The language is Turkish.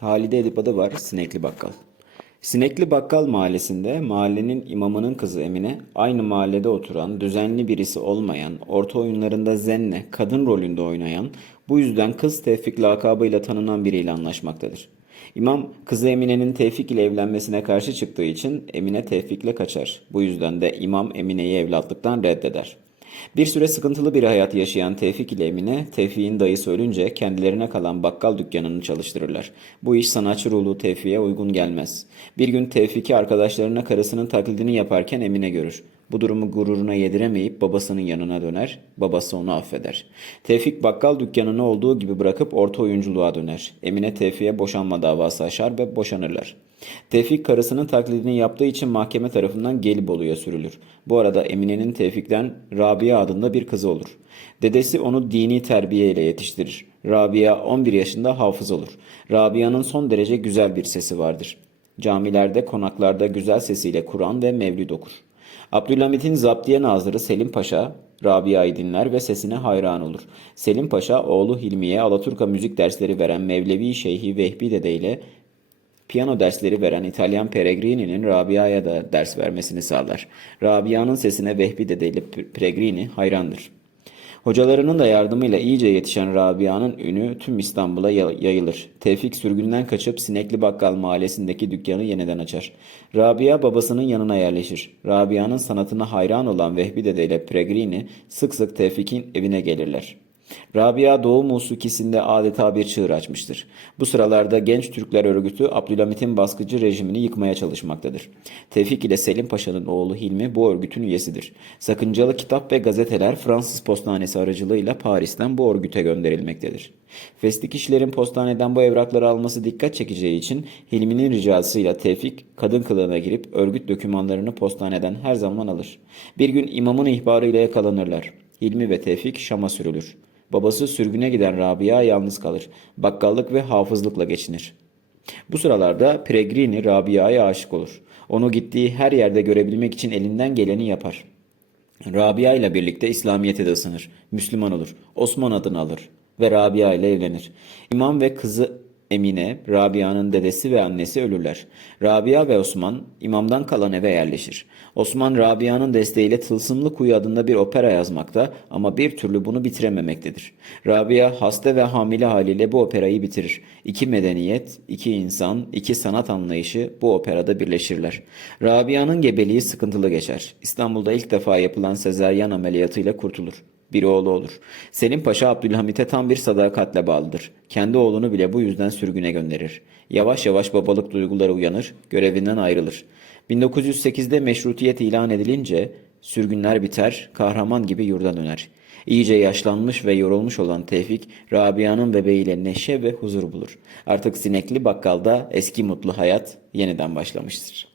Halide Edip adı var Sinekli Bakkal. Sinekli Bakkal mahallesinde mahallenin imamının kızı Emine aynı mahallede oturan düzenli birisi olmayan orta oyunlarında zenne kadın rolünde oynayan bu yüzden kız Tevfik lakabıyla tanınan biriyle anlaşmaktadır. İmam kızı Emine'nin Tevfik ile evlenmesine karşı çıktığı için Emine Tevfik'le kaçar. Bu yüzden de imam Emine'yi evlatlıktan reddeder. Bir süre sıkıntılı bir hayat yaşayan Tevfik ile Emine, Tevfik'in dayısı ölünce kendilerine kalan bakkal dükkanını çalıştırırlar. Bu iş sanatçı ruhlu Tevfik'e uygun gelmez. Bir gün Tevfik'i arkadaşlarına karısının taklidini yaparken Emine görür. Bu durumu gururuna yediremeyip babasının yanına döner, babası onu affeder. Tevfik bakkal dükkanını olduğu gibi bırakıp orta oyunculuğa döner. Emine Tevfik'e boşanma davası açar ve boşanırlar. Tevfik karısının taklidini yaptığı için mahkeme tarafından Gelibolu'ya sürülür. Bu arada Emine'nin Tevfik'ten Rabia adında bir kızı olur. Dedesi onu dini terbiye ile yetiştirir. Rabia 11 yaşında hafız olur. Rabia'nın son derece güzel bir sesi vardır. Camilerde, konaklarda güzel sesiyle Kur'an ve Mevlid okur. Abdülhamit'in zaptiye nazırı Selim Paşa, Rabia'yı dinler ve sesine hayran olur. Selim Paşa, oğlu Hilmi'ye Alaturka müzik dersleri veren Mevlevi Şeyhi Vehbi Dede ile Piyano dersleri veren İtalyan Peregrini'nin Rabia'ya da ders vermesini sağlar. Rabia'nın sesine Vehbi Dede ile Peregrini hayrandır. Hocalarının da yardımıyla iyice yetişen Rabia'nın ünü tüm İstanbul'a ya- yayılır. Tevfik sürgünden kaçıp Sinekli Bakkal mahallesindeki dükkanı yeniden açar. Rabia babasının yanına yerleşir. Rabia'nın sanatına hayran olan Vehbi Dede ile Peregrini sık sık Tevfik'in evine gelirler. Rabia Doğu musikisinde adeta bir çığır açmıştır. Bu sıralarda Genç Türkler Örgütü Abdülhamit'in baskıcı rejimini yıkmaya çalışmaktadır. Tevfik ile Selim Paşa'nın oğlu Hilmi bu örgütün üyesidir. Sakıncalı kitap ve gazeteler Fransız postanesi aracılığıyla Paris'ten bu örgüte gönderilmektedir. Festik kişilerin postaneden bu evrakları alması dikkat çekeceği için Hilmi'nin ricasıyla Tevfik kadın kılığına girip örgüt dokümanlarını postaneden her zaman alır. Bir gün imamın ihbarıyla yakalanırlar. Hilmi ve Tevfik Şam'a sürülür. Babası sürgüne giden Rabia yalnız kalır. Bakkallık ve hafızlıkla geçinir. Bu sıralarda Peregrini Rabia'ya aşık olur. Onu gittiği her yerde görebilmek için elinden geleni yapar. Rabia ile birlikte İslamiyet'e de ısınır. Müslüman olur. Osman adını alır ve Rabia ile evlenir. İmam ve kızı Emine, Rabia'nın dedesi ve annesi ölürler. Rabia ve Osman imamdan kalan eve yerleşir. Osman Rabia'nın desteğiyle Tılsımlı Kuyu adında bir opera yazmakta ama bir türlü bunu bitirememektedir. Rabia hasta ve hamile haliyle bu operayı bitirir. İki medeniyet, iki insan, iki sanat anlayışı bu operada birleşirler. Rabia'nın gebeliği sıkıntılı geçer. İstanbul'da ilk defa yapılan sezaryen ameliyatıyla kurtulur bir oğlu olur. Selim Paşa Abdülhamit'e tam bir sadakatle bağlıdır. Kendi oğlunu bile bu yüzden sürgüne gönderir. Yavaş yavaş babalık duyguları uyanır, görevinden ayrılır. 1908'de meşrutiyet ilan edilince sürgünler biter, kahraman gibi yurda döner. İyice yaşlanmış ve yorulmuş olan Tevfik, Rabia'nın bebeğiyle neşe ve huzur bulur. Artık sinekli bakkalda eski mutlu hayat yeniden başlamıştır.